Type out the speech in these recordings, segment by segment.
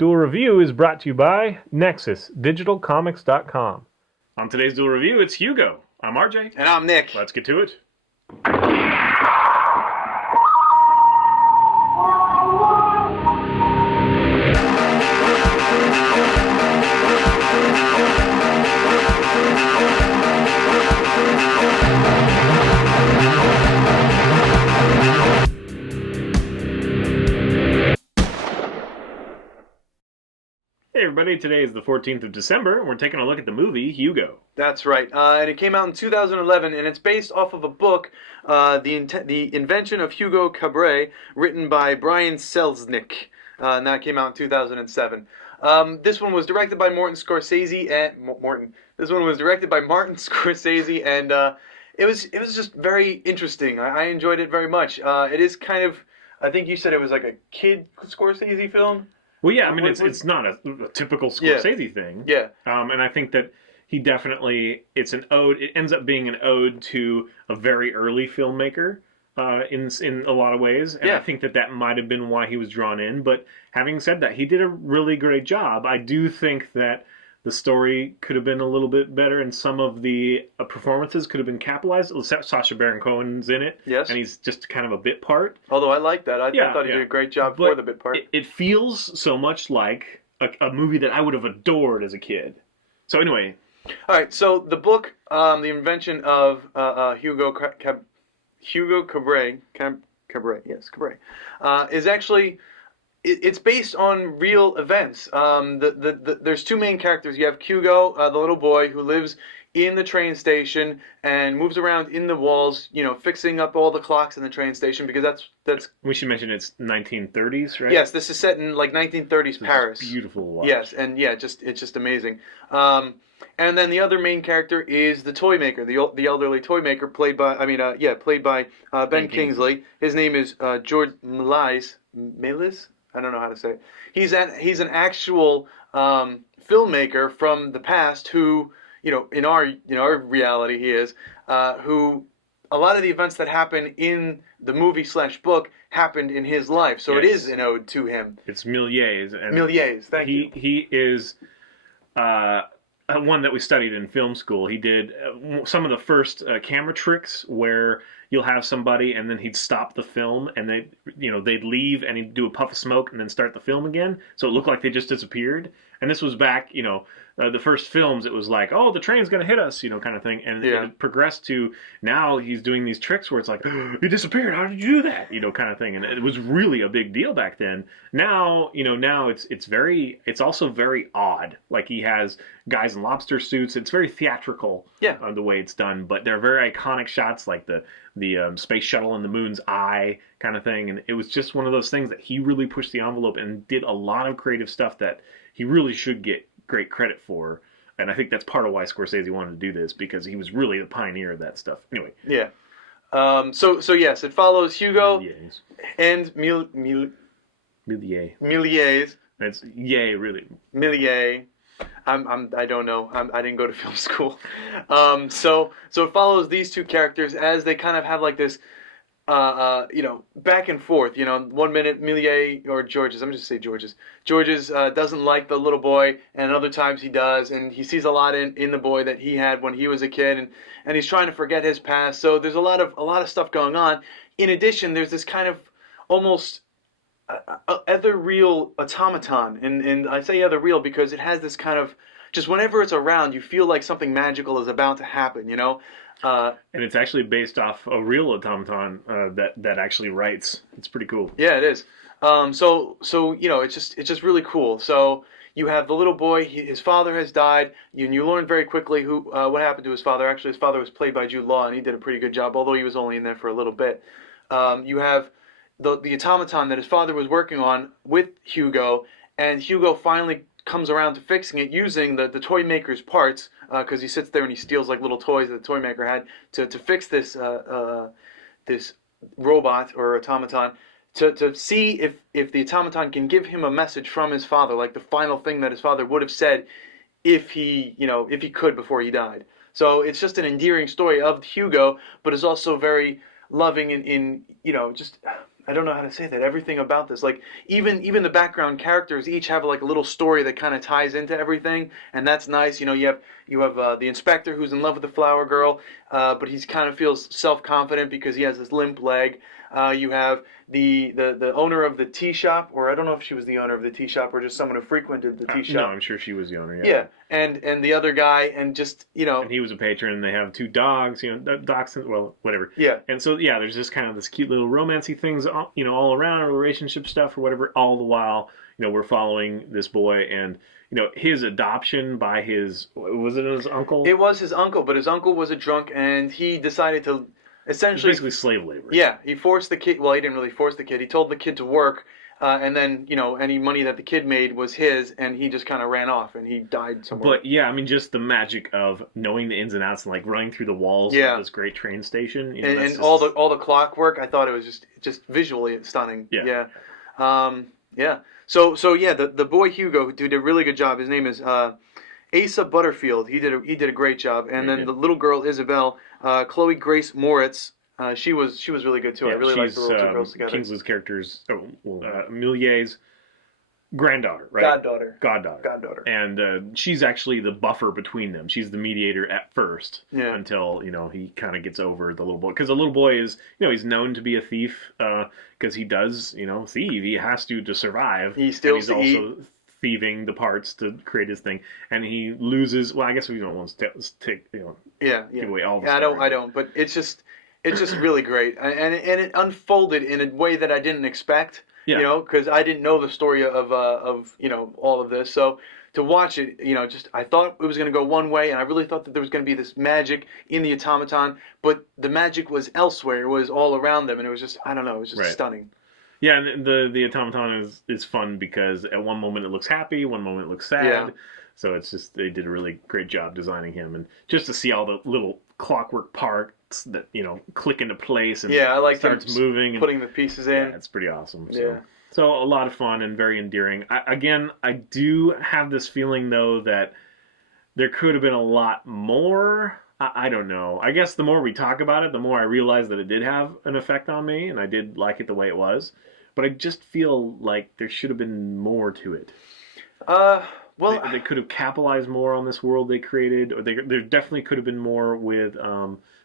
Duel Review is brought to you by NexusDigitalComics.com. On today's Duel Review, it's Hugo. I'm RJ. And I'm Nick. Let's get to it. Hey everybody, today is the 14th of December, and we're taking a look at the movie Hugo. That's right, and it came out in 2011, and it's based off of a book, The Invention of Hugo Cabret, written by Brian Selznick, and that came out in 2007. This one was directed by Martin Scorsese, and This one was directed by Martin Scorsese, and it was just very interesting. I enjoyed it very much. It is kind of, I think you said it was like a kid Scorsese film. Well, yeah, I mean, it's not a typical Scorsese thing. Yeah. And I think that he definitely, it's an ode, it ends up being an ode to a very early filmmaker in a lot of ways. And I think that might have been why he was drawn in. But having said that, he did a really great job. I do think that the story could have been a little bit better, and some of the performances could have been capitalized. Sacha Baron Cohen's in it, yes, and he's just kind of a bit part. Although I like that. I thought he did a great job for the bit part. It feels so much like a movie that I would have adored as a kid. So anyway. All right, so the book, The Invention of Hugo Cabret, is actually... It's based on real events. There's two main characters. You have Hugo, the little boy who lives in the train station and moves around in the walls, fixing up all the clocks in the train station, because that's. We should mention it's 1930s, right? Yes, this is set in like 1930s Paris. Beautiful watch. Yes, and it's just amazing. And then the other main character is the toy maker, the elderly toy maker, played by Ben Kingsley. His name is George Méliès. I don't know how to say it. He's an actual filmmaker from the past who, in our reality he is, who a lot of the events that happen in the movie/book happened in his life. So It is an ode to him. It's Méliès. Méliès, thank you. He is one that we studied in film school. He did some of the first camera tricks where you'll have somebody and then he'd stop the film and they'd leave and he'd do a puff of smoke and then start the film again. So it looked like they just disappeared. And this was back, the first films, it was like, oh, the train's going to hit us, kind of thing. And it progressed to now he's doing these tricks where it's like, oh, you disappeared. How did you do that? Kind of thing. And it was really a big deal back then. Now, now it's also very odd. Like he has guys in lobster suits. It's very theatrical, the way it's done. But they're very iconic shots, like the space shuttle in the moon's eye kind of thing. And it was just one of those things that he really pushed the envelope and did a lot of creative stuff that he really should get great credit for. And I think that's part of why Scorsese wanted to do this, because he was really the pioneer of that stuff. Anyway. Yeah. So yes, it follows Hugo and Méliès. It's yay, really. Méliès. I don't know. I didn't go to film school. So it follows these two characters as they kind of have like this, back and forth. 1 minute Méliès or Georges. I'm just say Georges. Georges doesn't like the little boy, and other times he does, and he sees a lot in the boy that he had when he was a kid, and he's trying to forget his past. So there's a lot of stuff going on. In addition, there's this kind of almost other real automaton, and I say other real because it has this kind of, just whenever it's around, you feel like something magical is about to happen, and it's actually based off a real automaton that actually writes. It's pretty cool. Yeah, it is. So it's just really cool. So you have the little boy. His father has died. You learn very quickly what happened to his father. Actually, his father was played by Jude Law, and he did a pretty good job, although he was only in there for a little bit. You have the automaton that his father was working on with Hugo, and Hugo finally comes around to fixing it using the toy maker's parts, because he sits there and he steals like little toys that the toy maker had to fix this this robot or automaton, to see if the automaton can give him a message from his father, like the final thing that his father would have said if he could before he died. So it's just an endearing story of Hugo, but it's also very loving in just I don't know how to say that. Everything about this, like even the background characters, each have like a little story that kind of ties into everything, and that's nice. You have the inspector who's in love with the flower girl, but he's kind of feels self confident because he has this limp leg. You have the owner of the tea shop, or I don't know if she was the owner of the tea shop or just someone who frequented the tea No, shop. I'm sure she was the owner. Yeah. Yeah, and the other guy, and just And he was a patron. And they have 2 dogs. Dachshund. Well, whatever. yeah. And so yeah, there's just kind of this cute little romancy things, all around relationship stuff or whatever. All the while, we're following this boy and his adoption by was it his uncle? It was his uncle, but his uncle was a drunk, and he decided to It's essentially basically slave labor. yeah, he forced the kid. Well, he didn't really force the kid. He told the kid to work, and then any money that the kid made was his, and he just kind of ran off, and he died somewhere. But yeah, I mean, just the magic of knowing the ins and outs and like running through the walls Yeah. of this great train station, and that's just... all the clockwork, I thought it was just visually stunning. Yeah. Yeah. So yeah, the boy Hugo who did a really good job. His name is Asa Butterfield. He did a great job. And then the little girl Isabel, Chloe Grace Moritz. She was really good too. I really liked the little 2 girls together. Kingsley's character's Millier's granddaughter, right? Goddaughter. And she's actually the buffer between them. She's the mediator at first, until he kind of gets over the little boy, because the little boy is he's known to be a thief, because he does thieve. He has to survive. He steals and to he's also thieving the parts to create his thing, and he loses. Well, I guess we don't want to take give away all the story. I don't. But it's just really great, and it unfolded in a way that I didn't expect. Yeah. Because I didn't know the story of all of this. So to watch it, I thought it was going to go one way, and I really thought that there was going to be this magic in the automaton, but the magic was elsewhere. It was all around them, and it was just, I don't know, it was just stunning. Yeah, and the automaton is fun because at one moment it looks happy, one moment it looks sad. Yeah. So it's just, they did a really great job designing him, and just to see all the little clockwork parts that click into place and I like starts moving and putting the pieces in. Yeah, it's pretty awesome. So a lot of fun and very endearing. I do have this feeling though that there could have been a lot more. I don't know. I guess the more we talk about it, the more I realize that it did have an effect on me, and I did like it the way it was. But I just feel like there should have been more to it. Well, they could have capitalized more on this world they created, or there definitely could have been more with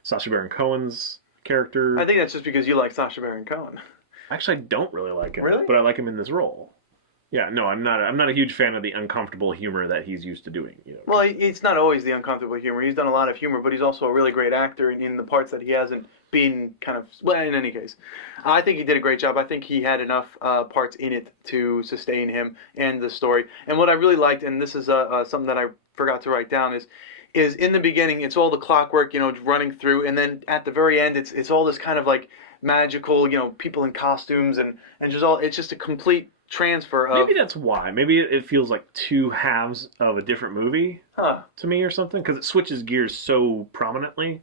Sacha Baron Cohen's character. I think that's just because you like Sacha Baron Cohen. Actually, I don't really like him, Really? but I like him in this role. Yeah, no, I'm not a huge fan of the uncomfortable humor that he's used to doing. Well, it's not always the uncomfortable humor. He's done a lot of humor, but he's also a really great actor in the parts that he hasn't been kind of... Well, in any case, I think he did a great job. I think he had enough parts in it to sustain him and the story. And what I really liked, and this is something that I forgot to write down, is in the beginning, it's all the clockwork, running through, and then at the very end, it's all this kind of like magical, people in costumes, and it's just a complete transfer of... Maybe that's why. Maybe it feels like 2 halves of a different movie to me or something, because it switches gears so prominently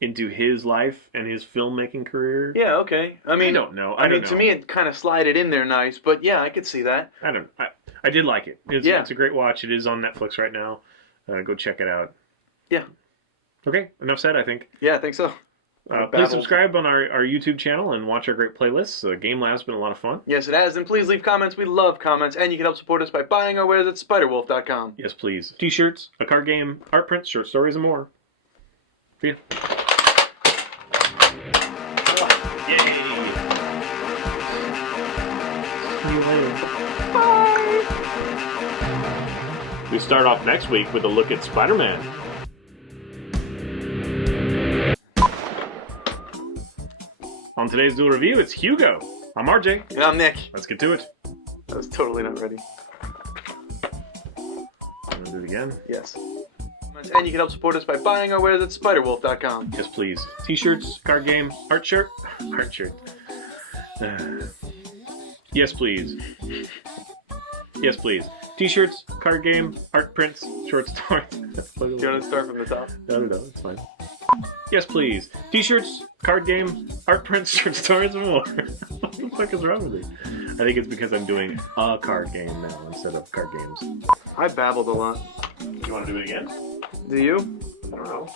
into his life and his filmmaking career. Yeah, okay. I mean, I don't know. To me, it kind of slided in there nice, but yeah, I could see that. I did like it. It's a great watch. It is on Netflix right now. Go check it out. Yeah. Okay, enough said, I think. Yeah, I think so. Please subscribe on our YouTube channel and watch our great playlists. Game Lab's been a lot of fun. Yes, it has. And please leave comments. We love comments. And you can help support us by buying our wares at spiderwolf.com. Yes, please. T-shirts, a card game, art prints, short stories, and more. See ya. Yay! See you later. Bye! We start off next week with a look at Spider-Man. On today's Duel review, it's Hugo. I'm RJ. And I'm Nick. Let's get to it. I was totally not ready. Want to do it again? Yes. And you can help support us by buying our wares at spiderwolf.com. Yes, please. T-shirts, card game, art shirt. Art shirt. Yes, please. Yes, please. T-shirts, card game, art prints, short stories. Do you want to start from the top? No, it's fine. Yes, please. T-shirts, card game, art prints, short stories, and more. What the fuck is wrong with me? I think it's because I'm doing a card game now instead of card games. I babbled a lot. You want to do it again? Do you? I don't know.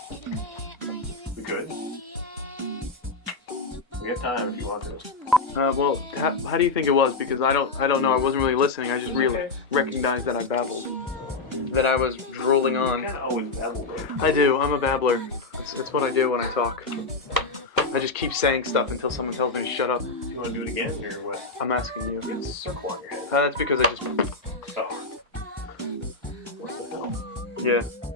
We could. We have time if you want to. Well, how do you think it was? Because I don't know. I wasn't really listening. I just really Okay. recognized that I babbled. That I was drooling on. You kind of always babble. I do. I'm a babbler. That's what I do when I talk. I just keep saying stuff until someone tells me to shut up. You want to do it again, or what? I'm asking you. You have a circle on your head. That's because I just... Oh. What the hell? Yeah.